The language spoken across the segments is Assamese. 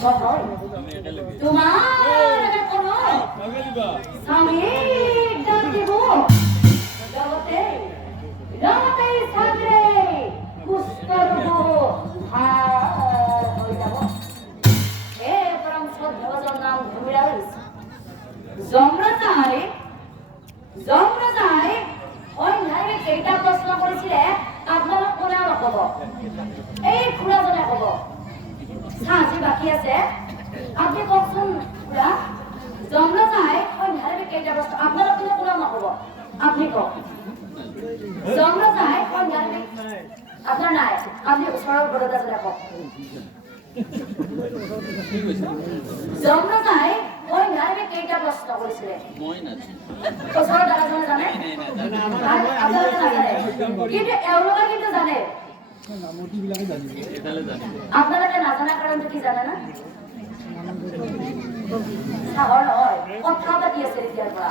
হয় তোমাৰ কোনো স্বামীক দান দিব লগতে চাকৰে সুস্থ হৈ যাব এই পৰম শ্ৰদ্ধাভাজন নাম ঘূৰা হৈছে যমৰাজাই সন্ধ্যাৰে কেইটা প্ৰশ্ন কৰিছিলে আপোনালোক কোনে নকব এই খুৰাজনে কব চাজি বাকী আছে আপুনি কওকচোন খুৰা যমৰাজাই সন্ধ্যাৰে কেইটা প্ৰশ্ন আপোনালোক কোনে নকব আপুনি কওক যমৰাজাই সন্ধ্যাৰে আপোনাৰ নাই আপুনি ওচৰৰ বৰদাজনে কওক যমৰাজাই সন্ধ্যাৰে কেইটা প্ৰশ্ন কৰিছিলে ওচৰৰ দাদাজনে জানে আপোনালোকে নাজানে কিন্তু এওঁলোকে কিন্তু জানে আপোনালোকে নাজানা কাৰণটো কি জানে না চাহৰ নহয় কথা পাতি আছে এতিয়াৰ পৰা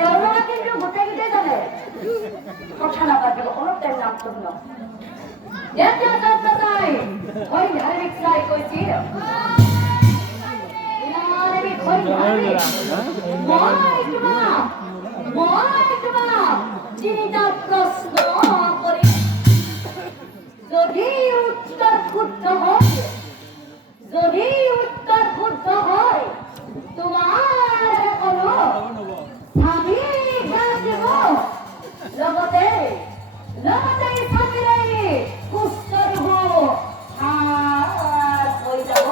এওঁলোকে কিন্তু গোটেইকেইটাই জানে কথা নাপাতিব অলপ টাইম নামটো শুনক এতিয়া যমৰাজাই সন্ধ্যাৰে চাই কৈছিল চিন্তা প্ৰশ্ন কৰি যদি উত্তৰ শুদ্ধ হয় তোমাৰ কোনো স্বামী দেব লগতে স্বামীৰে সুস্থ হব আৰ হয়ে যাব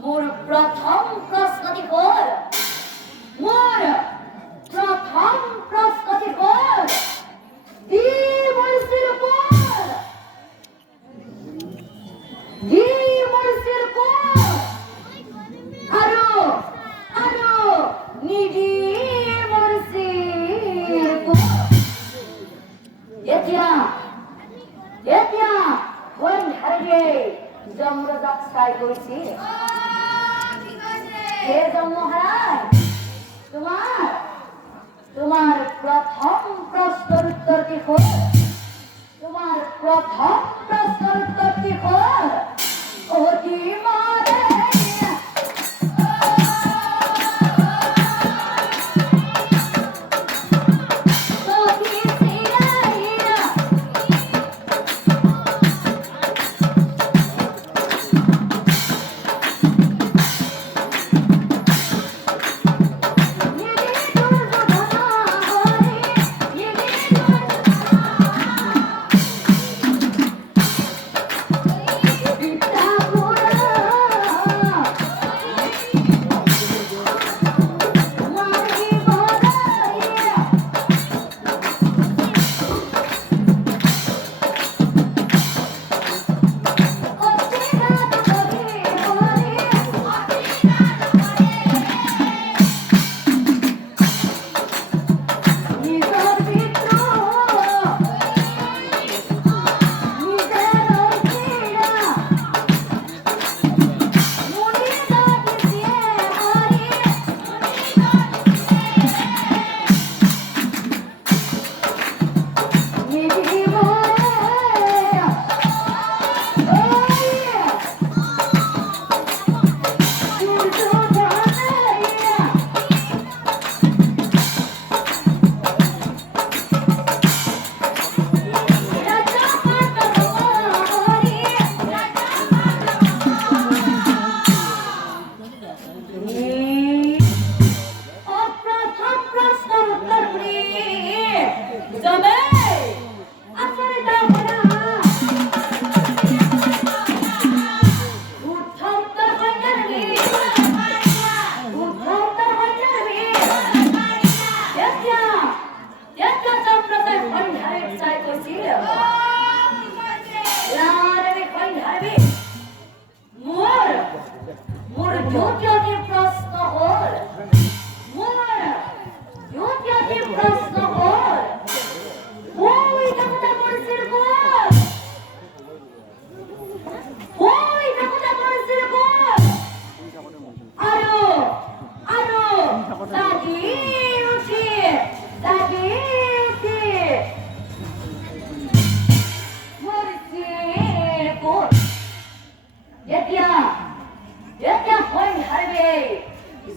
মোৰ প্ৰথম প্ৰশ্নটি হ'ল যমৰাজাক চাই গৈছিল হে যম মহাৰাজ তোমাৰ প্ৰথম প্ৰশ্নেৰ উত্তৰটি হল অতি মাৰে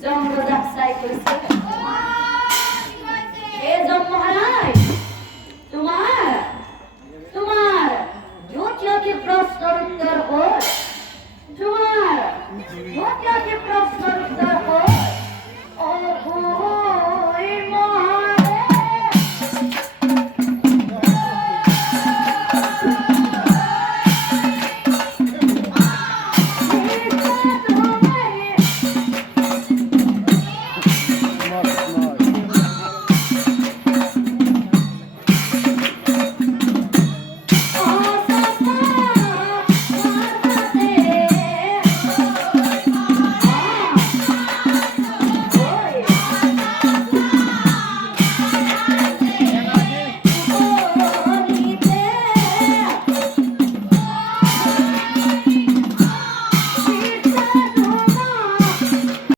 জংঘল জাপ চাই কৰিছে